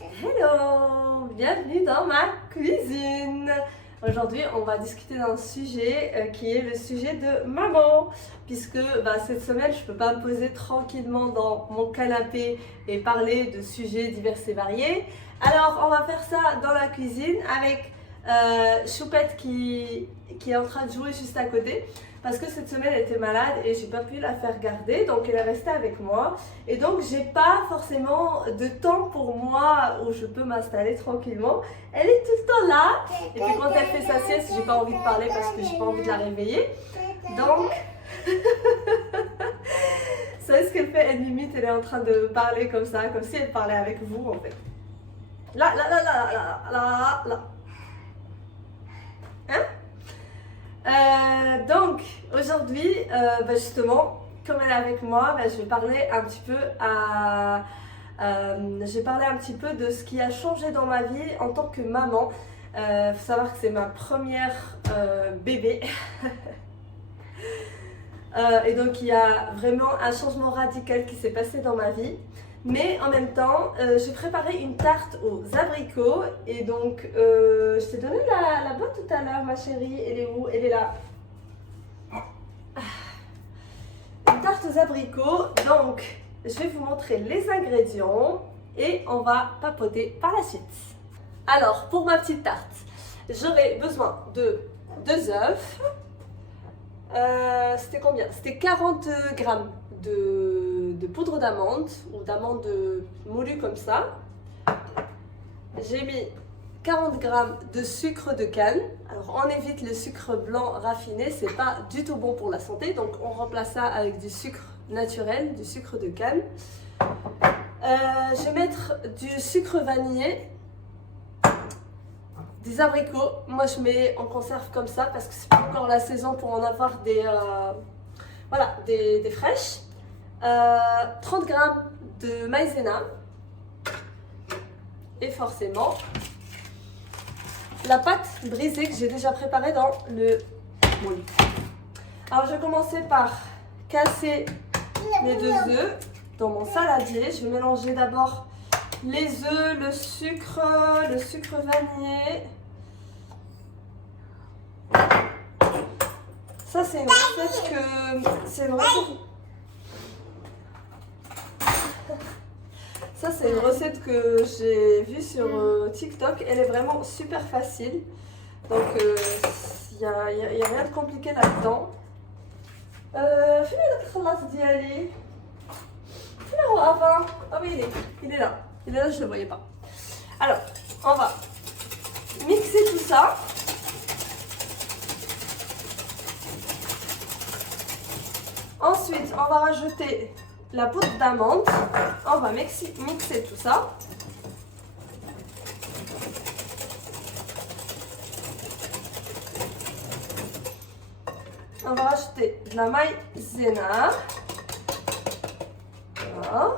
Hello, bienvenue dans ma cuisine. Aujourd'hui, on va discuter d'un sujet qui est le sujet de maman. Puisque cette semaine, je ne peux pas me poser tranquillement dans mon canapé et parler de sujets divers et variés. Alors, on va faire ça dans la cuisine avec Choupette qui est en train de jouer juste à côté. Parce que cette semaine elle était malade et j'ai pas pu la faire garder, donc elle est restée avec moi. Et donc j'ai pas forcément de temps pour moi où je peux m'installer tranquillement. Elle est tout le temps là. Et puis quand elle fait sa sieste, j'ai pas envie de parler parce que j'ai pas envie de la réveiller. Donc vous savez ce qu'elle fait? Elle limite, elle est en train de parler comme ça, comme si elle parlait avec vous en fait. Là. Hein? Donc aujourd'hui, justement, comme elle est avec moi, je vais parler un petit peu de ce qui a changé dans ma vie en tant que maman. Faut savoir que c'est ma première bébé. Et donc il y a vraiment un changement radical qui s'est passé dans ma vie. Mais en même temps, j'ai préparé une tarte aux abricots. Et donc, je t'ai donné la boîte tout à l'heure, ma chérie. Elle est où? Elle est là. Une tarte aux abricots. Donc, je vais vous montrer les ingrédients. Et on va papoter par la suite. Alors, pour ma petite tarte, j'aurai besoin de 2 œufs. C'était combien? C'était 40 grammes de poudre d'amande ou d'amande moulue comme ça. J'ai mis 40 grammes de sucre de canne. Alors on évite le sucre blanc raffiné, c'est pas du tout bon pour la santé, donc on remplace ça avec du sucre naturel, du sucre de canne. Je vais mettre du sucre vanillé, des abricots. Moi je mets en conserve comme ça parce que c'est pas encore la saison pour en avoir des fraîches. 30 grammes de maïzena et forcément la pâte brisée que j'ai déjà préparée dans le moule. Alors je vais commencer par casser les 2 œufs dans mon saladier. Je vais mélanger d'abord les œufs, le sucre vanillé. Ça c'est une recette c'est une recette que j'ai vue sur TikTok. Elle est vraiment super facile. Donc, il n'y a rien de compliqué là-dedans. Ah oui, il est là. Il est là, je ne le voyais pas. Alors, on va mixer tout ça. Ensuite, on va rajouter la poudre d'amande. On va mixer tout ça. On va rajouter de la maïzena. Voilà.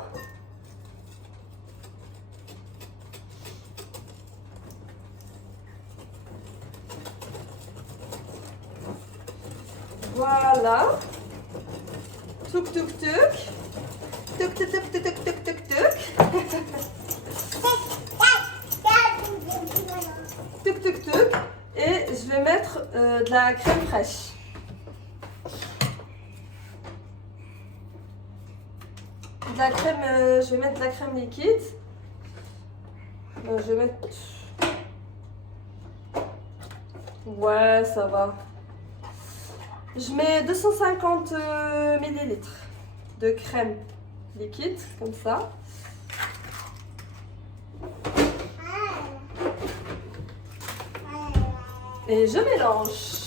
Voilà. Tuk tuk tuk. Tuk tuk tuk tuk tuk tuk tuk tuk. Tuk tuk tuk. Et je vais mettre de la crème fraîche. Je vais mettre de la crème liquide. Je vais mettre... Ouais, ça va. Je mets 250 ml de crème liquide, comme ça. Et je mélange.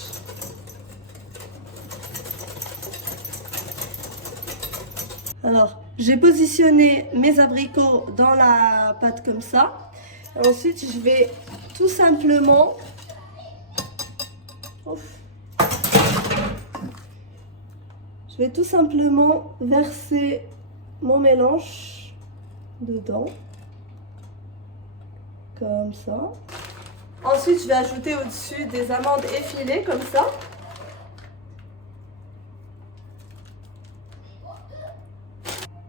Alors, j'ai positionné mes abricots dans la pâte comme ça. Et ensuite, je vais tout simplement... Je vais tout simplement verser mon mélange dedans, comme ça. Ensuite, je vais ajouter au-dessus des amandes effilées, comme ça.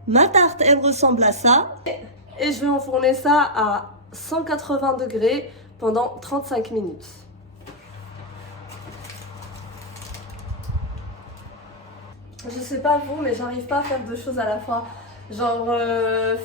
Ma tarte, elle ressemble à ça. Et je vais enfourner ça à 180 degrés pendant 35 minutes. Je sais pas vous, mais j'arrive pas à faire deux choses à la fois. Genre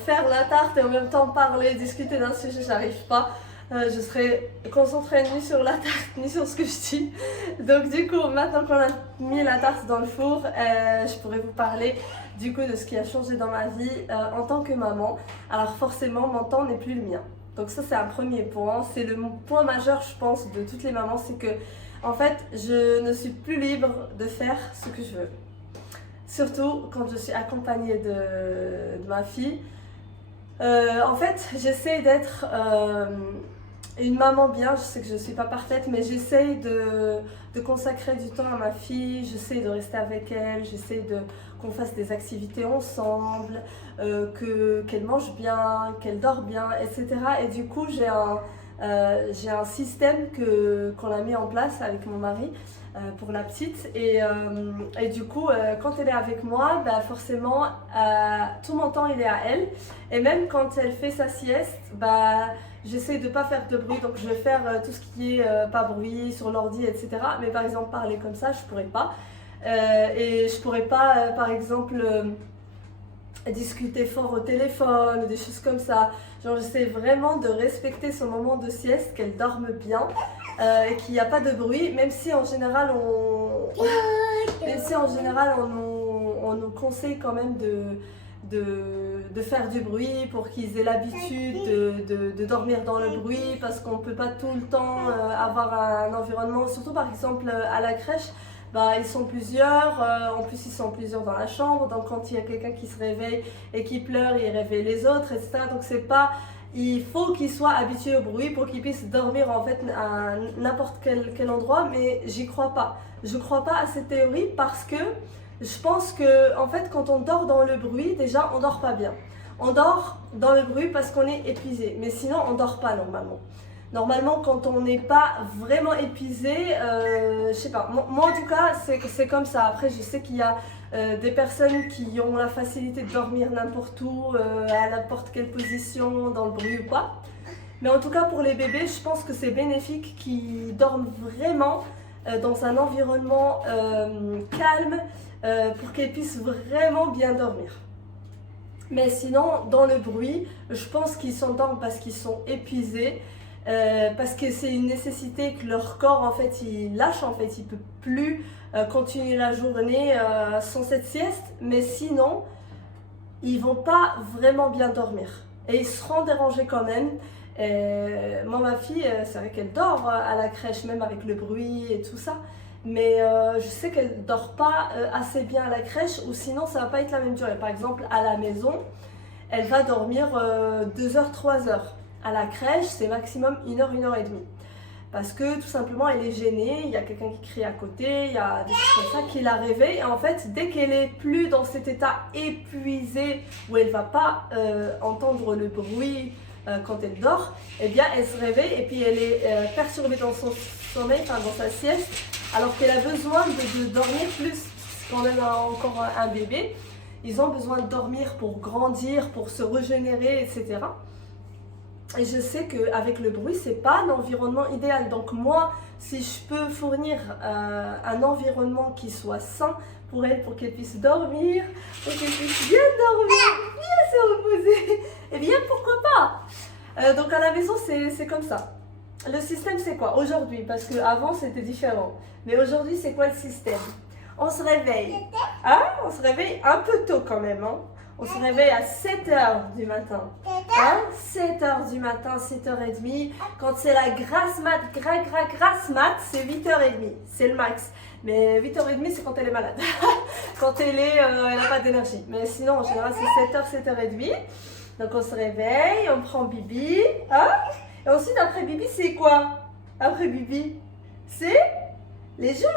faire la tarte et en même temps parler, discuter d'un sujet, j'arrive pas. Je serai concentrée ni sur la tarte ni sur ce que je dis. Donc du coup, maintenant qu'on a mis la tarte dans le four, je pourrais vous parler du coup de ce qui a changé dans ma vie en tant que maman. Alors forcément, mon temps n'est plus le mien. Donc ça c'est un premier point. C'est le point majeur, je pense, de toutes les mamans, c'est que en fait, je ne suis plus libre de faire ce que je veux. Surtout quand je suis accompagnée de ma fille. En fait, j'essaie d'être une maman bien. Je sais que je ne suis pas parfaite, mais j'essaie de consacrer du temps à ma fille. J'essaie de rester avec elle. J'essaie qu'on fasse des activités ensemble, qu'elle mange bien, qu'elle dort bien, etc. Et du coup, j'ai un système qu'on a mis en place avec mon mari. Pour la petite et du coup quand elle est avec moi bah forcément tout mon temps il est à elle et même quand elle fait sa sieste bah j'essaie de pas faire de bruit donc je vais faire tout ce qui est pas bruit sur l'ordi etc mais par exemple parler comme ça je pourrais pas et je pourrais pas par exemple discuter fort au téléphone ou des choses comme ça. Genre j'essaie vraiment de respecter son moment de sieste, qu'elle dorme bien et qu'il n'y a pas de bruit, même si en général on nous conseille quand même de faire du bruit pour qu'ils aient l'habitude de dormir dans le bruit parce qu'on ne peut pas tout le temps avoir un environnement, surtout par exemple à la crèche. Bah, ils sont plusieurs, en plus ils sont plusieurs dans la chambre, donc quand il y a quelqu'un qui se réveille et qui pleure, il réveille les autres, etc. Donc c'est pas, il faut qu'ils soient habitués au bruit pour qu'ils puissent dormir en fait à n'importe quel endroit, mais j'y crois pas. Je crois pas à cette théorie parce que je pense que en fait quand on dort dans le bruit, déjà on dort pas bien. On dort dans le bruit parce qu'on est épuisé, mais sinon on dort pas normalement. Normalement, quand on n'est pas vraiment épuisé, je sais pas, moi en tout cas, c'est comme ça. Après, je sais qu'il y a des personnes qui ont la facilité de dormir n'importe où, à n'importe quelle position, dans le bruit ou pas. Mais en tout cas, pour les bébés, je pense que c'est bénéfique qu'ils dorment vraiment dans un environnement calme pour qu'ils puissent vraiment bien dormir. Mais sinon, dans le bruit, je pense qu'ils s'endorment parce qu'ils sont épuisés. Parce que c'est une nécessité que leur corps en fait il lâche en fait, il peut plus continuer la journée sans cette sieste, mais sinon ils vont pas vraiment bien dormir et ils seront dérangés quand même. Moi ma fille c'est vrai qu'elle dort à la crèche même avec le bruit et tout ça, mais je sais qu'elle dort pas assez bien à la crèche ou sinon ça va pas être la même durée. Par exemple à la maison elle va dormir 2 heures, 3 heures. À la crèche, c'est maximum 1 heure, 1 heure et demie. Parce que tout simplement, elle est gênée, il y a quelqu'un qui crie à côté, il y a des choses comme ça qui la réveillent. Et en fait, dès qu'elle est plus dans cet état épuisé, où elle ne va pas entendre le bruit quand elle dort, eh bien, elle se réveille et puis elle est perturbée dans son sommeil, enfin dans sa sieste, alors qu'elle a besoin de dormir plus. Quand elle a encore un bébé, ils ont besoin de dormir pour grandir, pour se régénérer, etc. Et je sais qu'avec le bruit, c'est pas l'environnement idéal. Donc moi, si je peux fournir un environnement qui soit sain pour elle, pour qu'elle puisse dormir, pour qu'elle puisse bien dormir, bien se reposer, eh bien pourquoi pas. Donc à la maison, c'est comme ça. Le système, c'est quoi aujourd'hui? Parce qu'avant, c'était différent. Mais aujourd'hui, c'est quoi le système? On se réveille. Hein? On se réveille un peu tôt quand même. Hein? On se réveille à 7h du matin. Hein? 7h du matin, 7h30. Quand c'est la grasse mat, c'est 8h30. C'est le max. Mais 8h30, c'est quand elle est malade. Quand elle n'a pas d'énergie. Mais sinon, en général, c'est 7h, 7h30. Donc on se réveille, on prend Bibi. Hein? Et ensuite, après Bibi, c'est quoi? Après Bibi, c'est les jouets.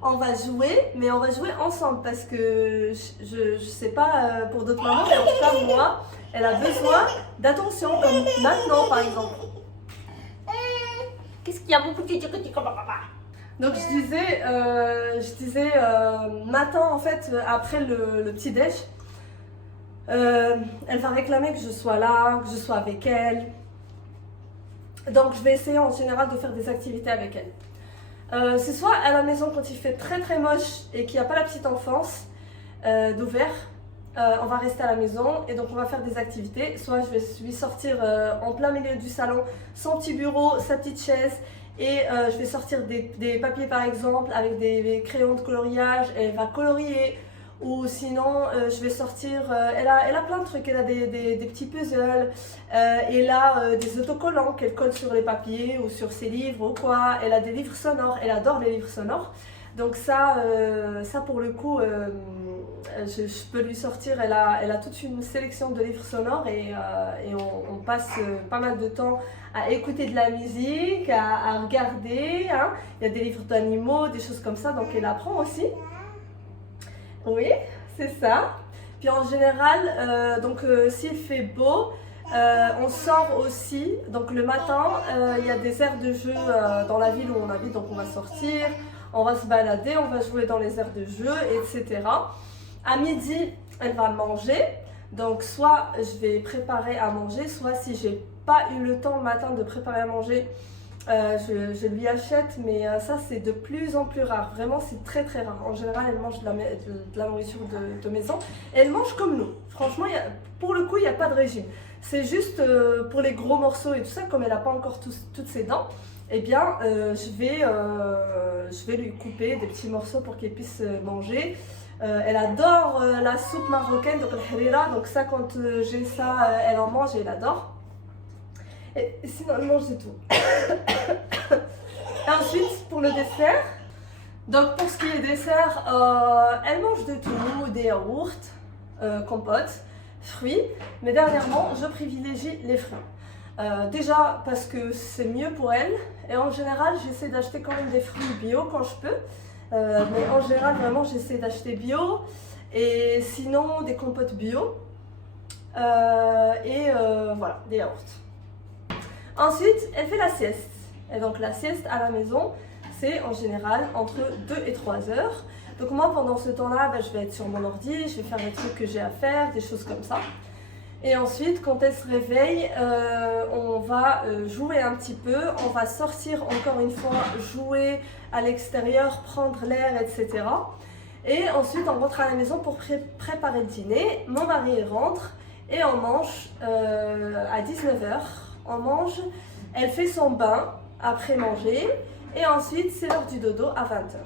On va jouer, mais on va jouer ensemble parce que je sais pas pour d'autres mamans, mais en tout cas moi, elle a besoin d'attention comme maintenant par exemple. Qu'est-ce qu'il y a beaucoup de dire que tu comprends pas? Donc je disais matin en fait après le petit déj, elle va réclamer que je sois là, que je sois avec elle. Donc je vais essayer en général de faire des activités avec elle. C'est soit à la maison quand il fait très très moche et qu'il n'y a pas la petite enfance d'ouvert, on va rester à la maison et donc on va faire des activités. Soit je vais lui sortir en plein milieu du salon son petit bureau, sa petite chaise et je vais sortir des papiers par exemple avec des crayons de coloriage et elle va colorier. Ou sinon, je vais sortir, elle a plein de trucs, elle a des petits puzzles, elle a des autocollants qu'elle colle sur les papiers ou sur ses livres ou quoi, elle a des livres sonores, elle adore les livres sonores. Donc ça pour le coup, je peux lui sortir, elle a toute une sélection de livres sonores et on passe pas mal de temps à écouter de la musique, à regarder, hein. Il y a des livres d'animaux, des choses comme ça, donc elle apprend aussi. Oui, c'est ça. Puis en général, s'il fait beau, on sort aussi. Donc le matin, il y a des aires de jeu dans la ville où on habite, donc on va sortir, on va se balader, on va jouer dans les aires de jeu, etc. À midi, elle va manger. Donc soit je vais préparer à manger, soit si j'ai pas eu le temps le matin de préparer à manger, je lui achète, mais ça c'est de plus en plus rare. Vraiment, c'est très très rare. En général, elle mange de la nourriture de maison. Et elle mange comme nous. Franchement, pour le coup, il n'y a pas de régime. C'est juste pour les gros morceaux et tout ça, comme elle n'a pas encore toutes ses dents, eh bien, je vais lui couper des petits morceaux pour qu'elle puisse manger. Elle adore la soupe marocaine, donc le harira. Donc ça, quand j'ai ça, elle en mange et elle adore. Et sinon, elle mange de tout. Ensuite, pour le dessert, donc pour ce qui est dessert, elle mange de tout, des yaourts, compotes, fruits, mais dernièrement, je privilégie les fruits. Déjà parce que c'est mieux pour elle, et en général, j'essaie d'acheter quand même des fruits bio quand je peux, mais en général, vraiment, j'essaie d'acheter bio, et sinon, des compotes bio, voilà, des yaourts. Ensuite, elle fait la sieste. Et donc la sieste à la maison, c'est en général entre 2 et 3 heures. Donc moi, pendant ce temps-là, je vais être sur mon ordi, je vais faire les trucs que j'ai à faire, des choses comme ça. Et ensuite, quand elle se réveille, on va jouer un petit peu, on va sortir encore une fois, jouer à l'extérieur, prendre l'air, etc. Et ensuite, on rentre à la maison pour préparer le dîner. Mon mari rentre et on mange à 19h. On mange, elle fait son bain après manger et ensuite c'est l'heure du dodo à 20h.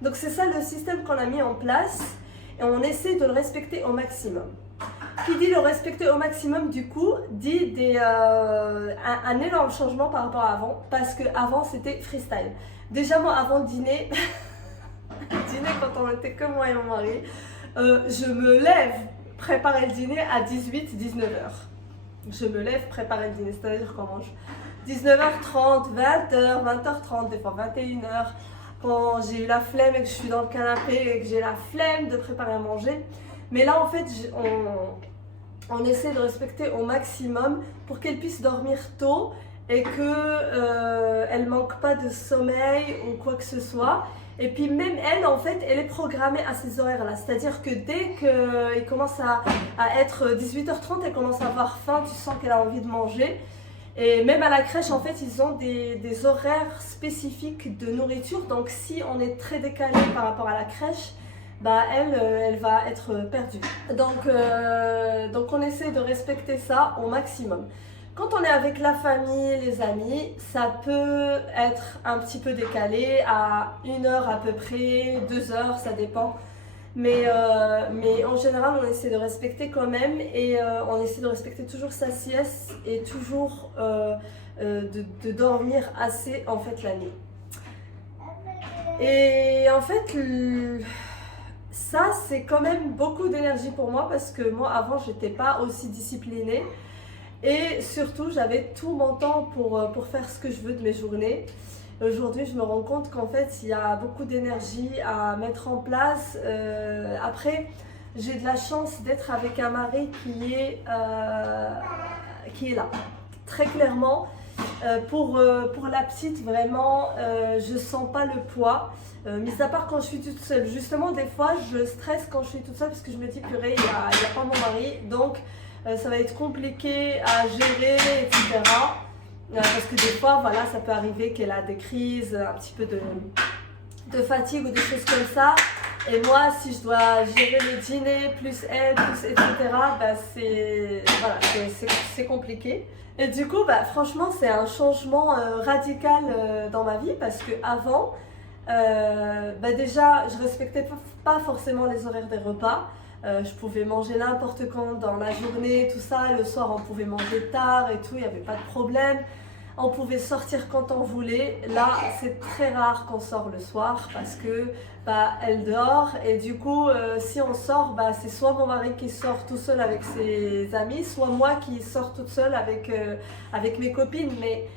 Donc c'est ça le système qu'on a mis en place et on essaie de le respecter au maximum. Qui dit le respecter au maximum du coup dit un énorme changement par rapport à avant parce qu'avant c'était freestyle. Déjà moi avant le dîner, quand on était que moi et mon mari, je me lève préparer le dîner à 18-19h. Je me lève, préparer le dîner, c'est-à-dire qu'on mange 19h30, 20h, 20h30, des fois 21h. Quand j'ai eu la flemme et que je suis dans le canapé et que j'ai la flemme de préparer à manger. Mais là, en fait, on essaie de respecter au maximum pour qu'elle puisse dormir tôt et qu'elle ne manque pas de sommeil ou quoi que ce soit. Et puis même elle, en fait, elle est programmée à ces horaires-là. C'est-à-dire que dès qu'il commence à être 18h30, elle commence à avoir faim, tu sens qu'elle a envie de manger. Et même à la crèche, en fait, ils ont des horaires spécifiques de nourriture. Donc si on est très décalé par rapport à la crèche, elle va être perdue. Donc on essaie de respecter ça au maximum. Quand on est avec la famille, les amis, ça peut être un petit peu décalé à 1 heure à peu près, 2 heures, ça dépend. Mais en général, on essaie de respecter quand même et on essaie de respecter toujours sa sieste et toujours de dormir assez en fait la nuit. Et en fait, ça c'est quand même beaucoup d'énergie pour moi parce que moi avant, j'étais pas aussi disciplinée. Et surtout, j'avais tout mon temps pour faire ce que je veux de mes journées. Aujourd'hui, je me rends compte qu'en fait, il y a beaucoup d'énergie à mettre en place. Après, j'ai de la chance d'être avec un mari qui est là. Très clairement, pour la petite, vraiment, je sens pas le poids. Mis à part quand je suis toute seule. Justement, des fois, je stresse quand je suis toute seule parce que je me dis, purée, il n'y a pas mon mari. Donc, ça va être compliqué à gérer, etc. Parce que des fois, voilà, ça peut arriver qu'elle a des crises, un petit peu de fatigue ou des choses comme ça. Et moi, si je dois gérer le dîner, plus elle, plus etc., bah voilà, c'est compliqué. Et du coup, bah, franchement, c'est un changement radical dans ma vie parce que avant, bah déjà, je respectais pas forcément les horaires des repas. Je pouvais manger n'importe quand dans la journée, tout ça. Le soir, on pouvait manger tard et tout, il n'y avait pas de problème. On pouvait sortir quand on voulait. Là, c'est très rare qu'on sort le soir parce que bah, elle dort. Et du coup, si on sort, bah, c'est soit mon mari qui sort tout seul avec ses amis, soit moi qui sors toute seule avec mes copines. Mais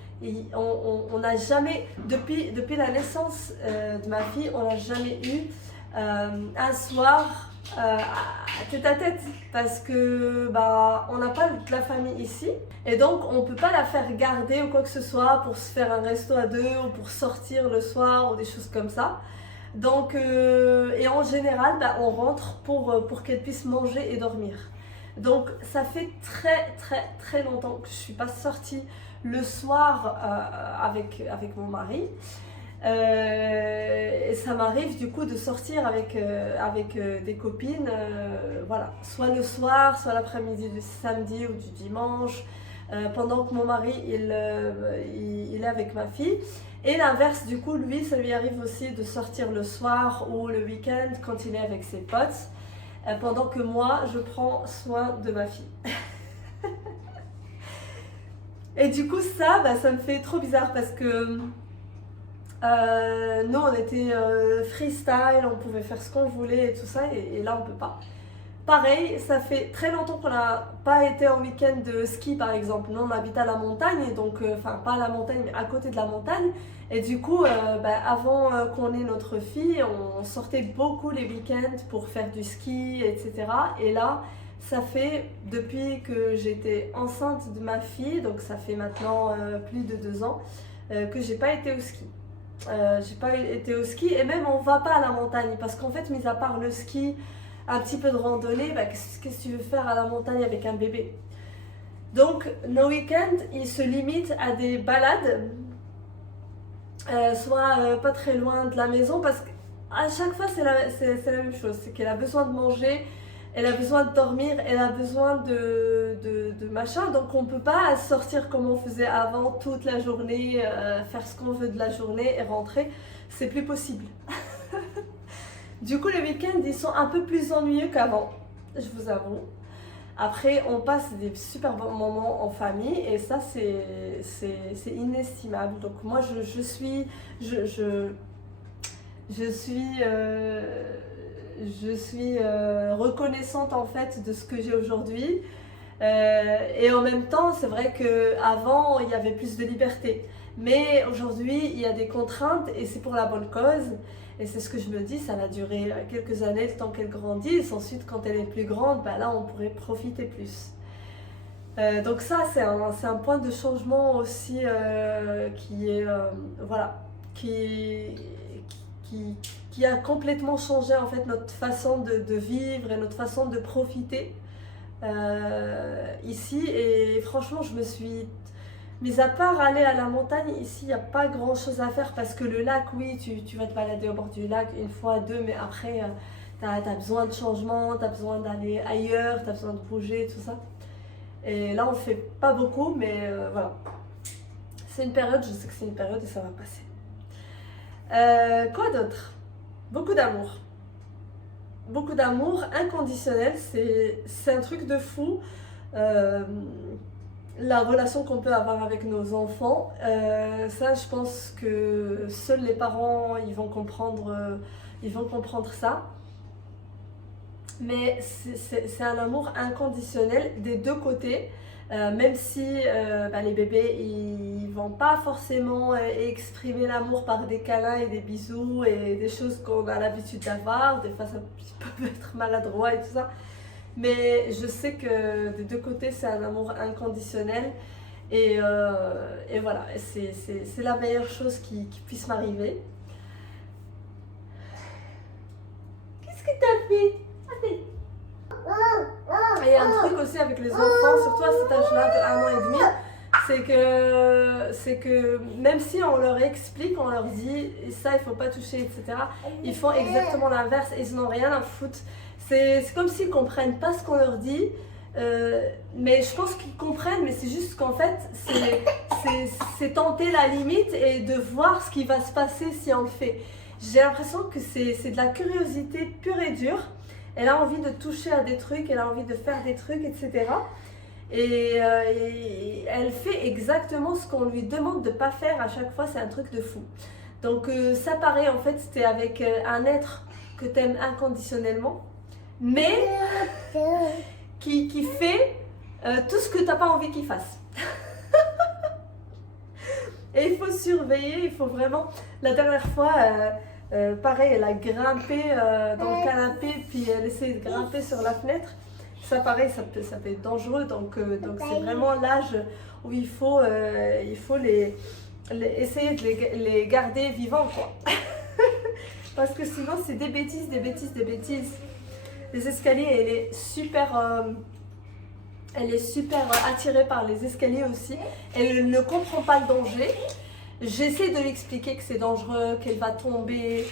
on n'a jamais, depuis la naissance de ma fille, on n'a jamais eu un soir tête à tête parce que bah, on n'a pas de la famille ici et donc on peut pas la faire garder ou quoi que ce soit pour se faire un resto à deux ou pour sortir le soir ou des choses comme ça. Donc et en général bah, on rentre pour qu'elle puisse manger et dormir. Donc ça fait très longtemps que je suis pas sortie le soir avec mon mari. Et ça m'arrive du coup de sortir avec des copines, voilà, soit le soir, soit l'après-midi du samedi ou du dimanche, pendant que mon mari il est avec ma fille. Et l'inverse, du coup, lui, ça lui arrive aussi de sortir le soir ou le week-end quand il est avec ses potes, pendant que moi, je prends soin de ma fille. Et du coup, ça, bah, ça me fait trop bizarre parce que nous on était freestyle, on pouvait faire ce qu'on voulait et tout ça, et là on peut pas. Pareil, ça fait très longtemps qu'on n'a pas été en week-end de ski par exemple. Nous on habite à la montagne, donc enfin pas à la montagne mais à côté de la montagne. Et du coup, bah, avant qu'on ait notre fille, on sortait beaucoup les week-ends pour faire du ski, etc. Et là, ça fait depuis que j'étais enceinte de ma fille, donc ça fait maintenant plus de 2 ans, que j'ai pas été au ski. J'ai pas été au ski et même on va pas à la montagne parce qu'en fait, mis à part le ski, un petit peu de randonnée, bah, qu'est-ce que tu veux faire à la montagne avec un bébé? Donc nos week-ends ils se limitent à des balades, soit pas très loin de la maison parce qu'à chaque fois c'est la même chose, c'est qu'elle a besoin de manger, elle a besoin de dormir, elle a besoin de machin, donc on peut pas sortir comme on faisait avant toute la journée, faire ce qu'on veut de la journée et rentrer, c'est plus possible. Du coup les week-ends ils sont un peu plus ennuyeux qu'avant, je vous avoue. Après on passe des super bons moments en famille et ça c'est inestimable. Donc moi je suis reconnaissante en fait de ce que j'ai aujourd'hui. Et en même temps, c'est vrai qu'avant, il y avait plus de liberté. Mais aujourd'hui, il y a des contraintes et c'est pour la bonne cause. Et c'est ce que je me dis, ça va durer quelques années le temps qu'elle grandisse. Ensuite, quand elle est plus grande, bah là, on pourrait profiter plus. Donc ça, c'est un point de changement aussi qui est, voilà, qui a complètement changé en fait notre façon de vivre et notre façon de profiter ici. Et franchement, je me suis... Mis à part aller à la montagne, ici, il n'y a pas grand chose à faire parce que le lac, oui, tu vas te balader au bord du lac une fois, deux, mais après, tu as besoin de changement, tu as besoin d'aller ailleurs, tu as besoin de bouger, tout ça. Et là, on fait pas beaucoup, mais voilà. C'est une période, je sais que c'est une période et ça va passer. Quoi d'autre? Beaucoup d'amour. Beaucoup d'amour inconditionnel, c'est un truc de fou. La relation qu'on peut avoir avec nos enfants, ça je pense que seuls les parents ils vont comprendre ça. Mais c'est un amour inconditionnel des deux côtés, même si bah, les bébés ils vont pas forcément exprimer l'amour par des câlins et des bisous et des choses qu'on a l'habitude d'avoir. Des fois ça peut être maladroit et tout ça. Mais je sais que des deux côtés, c'est un amour inconditionnel. Et voilà, c'est la meilleure chose qui puisse m'arriver. Qu'est-ce que t'as fait? Allez. Et il y a un truc aussi avec les enfants, surtout à cet âge-là de 1 an et demi, c'est que même si on leur explique, on leur dit ça il faut pas toucher, etc., ils font exactement l'inverse et ils n'ont rien à foutre. C'est comme s'ils comprennent pas ce qu'on leur dit, mais je pense qu'ils comprennent, mais c'est juste qu'en fait c'est tenter la limite et de voir ce qui va se passer si on le fait. J'ai l'impression que c'est de la curiosité pure et dure. Elle a envie de toucher à des trucs, elle a envie de faire des trucs, etc. Et elle fait exactement ce qu'on lui demande de ne pas faire à chaque fois, c'est un truc de fou. Donc ça paraît, en fait, c'était avec un être que tu aimes inconditionnellement, mais qui fait tout ce que tu n'as pas envie qu'il fasse. Et il faut surveiller, il faut vraiment... La dernière fois, pareil, elle a grimpé dans le canapé, puis elle essaie de grimper sur la fenêtre. Ça, pareil, ça peut être dangereux, donc c'est vraiment l'âge où il faut essayer de les garder vivants, quoi. Parce que sinon, c'est des bêtises, des bêtises, des bêtises. Les escaliers, elle est super attirée par les escaliers aussi. Elle ne comprend pas le danger. J'essaie de lui expliquer que c'est dangereux, qu'elle va tomber,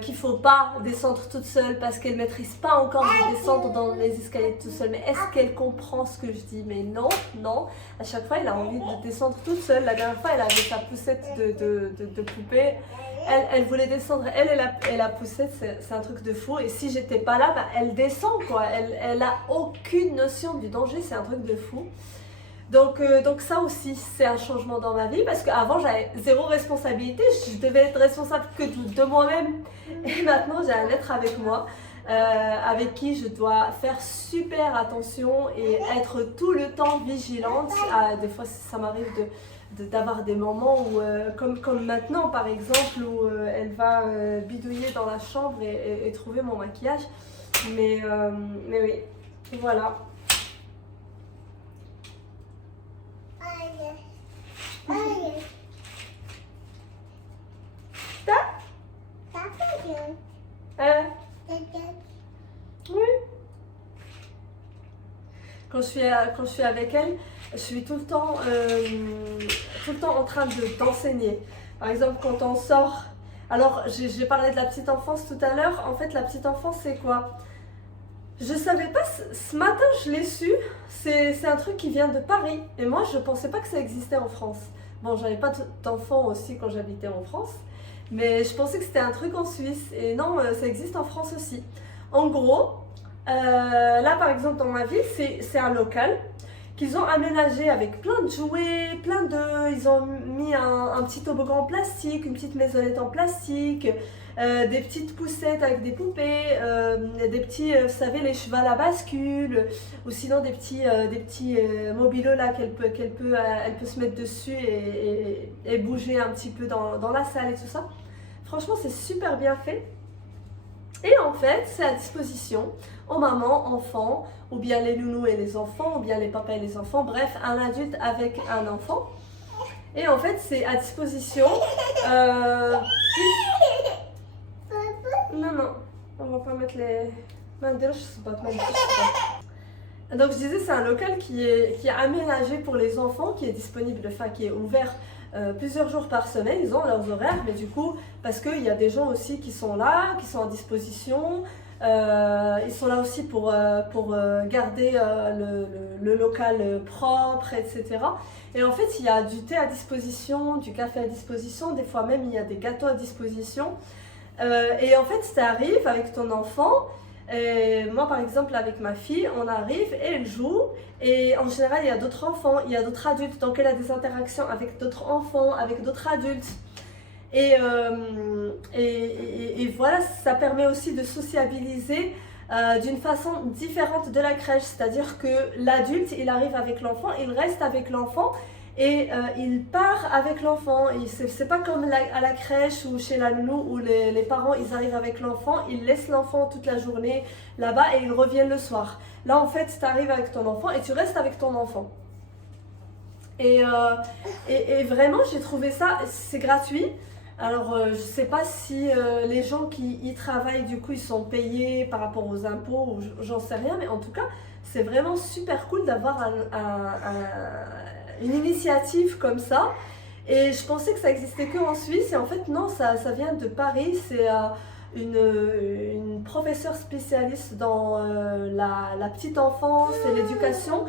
qu'il ne faut pas descendre toute seule parce qu'elle ne maîtrise pas encore de descendre dans les escaliers toute seule. Mais est-ce qu'elle comprend ce que je dis? Mais non, non. À chaque fois, elle a envie de descendre toute seule. La dernière fois, elle avait sa poussette de poupée. Elle voulait descendre, et la poussette, c'est un truc de fou. Et si j'étais pas là, bah, elle descend, quoi. Elle a aucune notion du danger, c'est un truc de fou. Donc ça aussi, c'est un changement dans ma vie, parce qu'avant, j'avais zéro responsabilité. Je devais être responsable que de moi-même. Et maintenant, j'ai un être avec moi, avec qui je dois faire super attention et être tout le temps vigilante. Des fois, ça m'arrive d'avoir des moments où, comme maintenant par exemple, où elle va bidouiller dans la chambre et trouver mon maquillage. Mais oui, voilà. Oui. Quand je suis avec elle, je suis tout le temps en train d'enseigner. Par exemple, quand on sort... Alors, j'ai parlé de la petite enfance tout à l'heure. En fait, la petite enfance, c'est quoi? Je savais pas, ce matin, je l'ai su. C'est un truc qui vient de Paris. Et moi, je pensais pas que ça existait en France. Bon, j'avais pas d'enfants aussi quand j'habitais en France. Mais je pensais que c'était un truc en Suisse. Et non, ça existe en France aussi. En gros, là, par exemple, dans ma ville, c'est un local qu'ils ont aménagé avec plein de jouets, ils ont mis un petit toboggan en plastique, une petite maisonnette en plastique, des petites poussettes avec des poupées, des petits, vous savez, les chevals à bascule, ou sinon des petits mobilos là elle peut se mettre dessus et bouger un petit peu dans la salle et tout ça. Franchement, c'est super bien fait. Et en fait, c'est à disposition aux mamans, enfants, ou bien les nounous et les enfants, ou bien les papas et les enfants, bref, un adulte avec un enfant. Et en fait, c'est à disposition. Non, on va pas mettre les... Donc je disais, c'est un local qui est aménagé pour les enfants, qui est disponible, enfin qui est ouvert plusieurs jours par semaine. Ils ont leurs horaires, mais du coup, parce qu'il y a des gens aussi qui sont là, qui sont à disposition. Ils sont là aussi pour garder le local propre, etc. Et en fait, il y a du thé à disposition, du café à disposition, des fois même il y a des gâteaux à disposition. Et en fait, ça arrive avec ton enfant. Et moi, par exemple, avec ma fille, on arrive et elle joue. Et en général, il y a d'autres enfants, il y a d'autres adultes. Donc, elle a des interactions avec d'autres enfants, avec d'autres adultes. Et voilà, ça permet aussi de sociabiliser d'une façon différente de la crèche. C'est-à-dire que l'adulte, il arrive avec l'enfant, il reste avec l'enfant. Et il part avec l'enfant. C'est pas comme à la crèche ou chez la nounou où les parents ils arrivent avec l'enfant, ils laissent l'enfant toute la journée là-bas et ils reviennent le soir. Là en fait tu arrives avec ton enfant et tu restes avec ton enfant. Et vraiment j'ai trouvé ça, c'est gratuit. Alors je sais pas si les gens qui y travaillent du coup ils sont payés par rapport aux impôts ou j'en sais rien, mais en tout cas c'est vraiment super cool d'avoir une initiative comme ça. Et je pensais que ça existait que en Suisse, et en fait non, ça vient de Paris. C'est une professeure spécialiste dans la petite enfance et l'éducation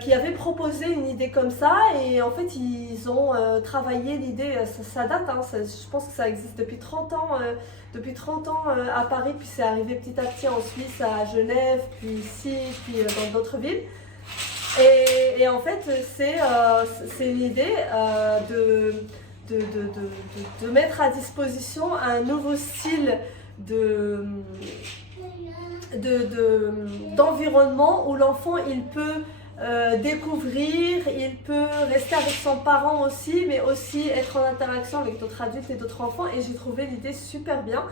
qui avait proposé une idée comme ça. Et en fait, ils ont travaillé l'idée, ça date, hein, je pense que ça existe depuis 30 ans, à Paris, puis c'est arrivé petit à petit en Suisse, à Genève, puis ici, puis dans d'autres villes. Et en fait, c'est une idée de mettre à disposition un nouveau style d'environnement où l'enfant il peut découvrir, il peut rester avec son parent aussi, mais aussi être en interaction avec d'autres adultes et d'autres enfants. Et j'ai trouvé l'idée super bien.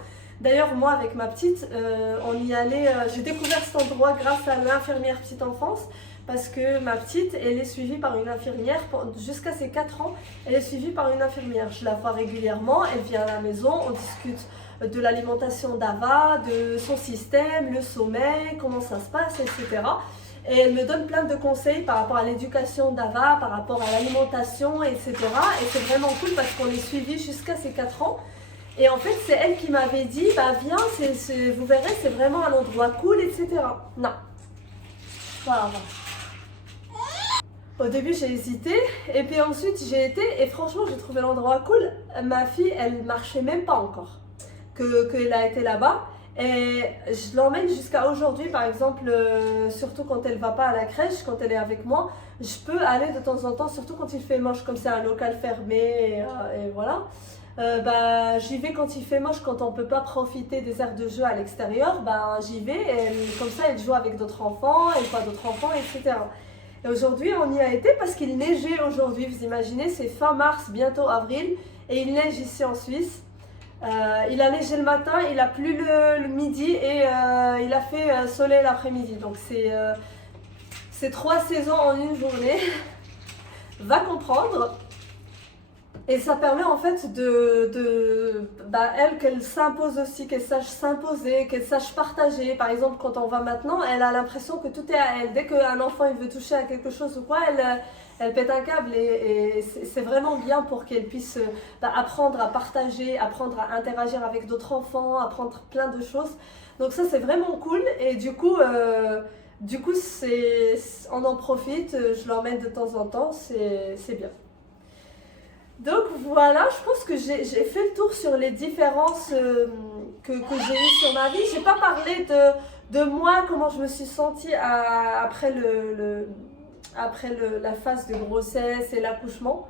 D'ailleurs, moi avec ma petite, on y allait, j'ai découvert cet endroit grâce à l'infirmière petite enfance. Parce que ma petite, elle est suivie par une infirmière jusqu'à ses 4 ans. Elle est suivie par une infirmière. Je la vois régulièrement, elle vient à la maison, on discute de l'alimentation d'Ava, de son système, le sommeil, comment ça se passe, etc. Et elle me donne plein de conseils par rapport à l'éducation d'Ava, par rapport à l'alimentation, etc. Et c'est vraiment cool parce qu'on est suivi jusqu'à ses 4 ans. Et en fait, c'est elle qui m'avait dit, bah viens, vous verrez, c'est vraiment un endroit cool, etc. Non. Voilà. Au début j'ai hésité et puis ensuite j'ai été et franchement j'ai trouvé l'endroit cool. Ma fille elle marchait même pas encore qu'elle a été là-bas et je l'emmène jusqu'à aujourd'hui par exemple, surtout quand elle va pas à la crèche, quand elle est avec moi, je peux aller de temps en temps, surtout quand il fait moche comme c'est un local fermé et voilà. Bah, j'y vais quand il fait moche, quand on peut pas profiter des aires de jeu à l'extérieur, bah, j'y vais et comme ça elle joue avec d'autres enfants, elle voit d'autres enfants, etc. Et aujourd'hui, on y a été parce qu'il neigeait aujourd'hui. Vous imaginez, c'est fin mars, bientôt avril, et il neige ici en Suisse. Il a neigé le matin, il a plu le midi et il a fait soleil l'après-midi. Donc c'est 3 saisons en une journée. Va comprendre. Et ça permet en fait elle, qu'elle s'impose aussi, qu'elle sache s'imposer, qu'elle sache partager. Par exemple, quand on va maintenant, elle a l'impression que tout est à elle. Dès qu'un enfant il veut toucher à quelque chose ou quoi, elle pète un câble. Et c'est vraiment bien pour qu'elle puisse apprendre à partager, apprendre à interagir avec d'autres enfants, apprendre plein de choses. Donc ça, c'est vraiment cool. Et du coup, on en profite, je l'emmène de temps en temps, c'est bien. Donc voilà, je pense que j'ai fait le tour sur les différences que j'ai eues sur ma vie. J'ai pas parlé de moi, comment je me suis sentie après la phase de grossesse et l'accouchement.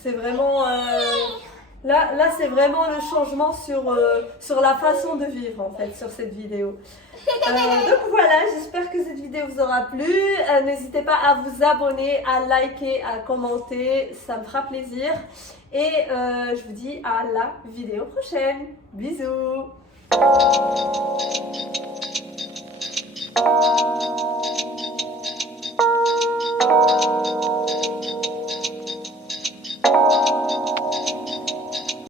C'est vraiment là c'est vraiment le changement sur la façon de vivre en fait sur cette vidéo. Donc voilà, j'espère que cette vidéo vous aura plu. N'hésitez pas à vous abonner, à liker, à commenter, ça me fera plaisir. Et je vous dis à la vidéo prochaine. Bisous.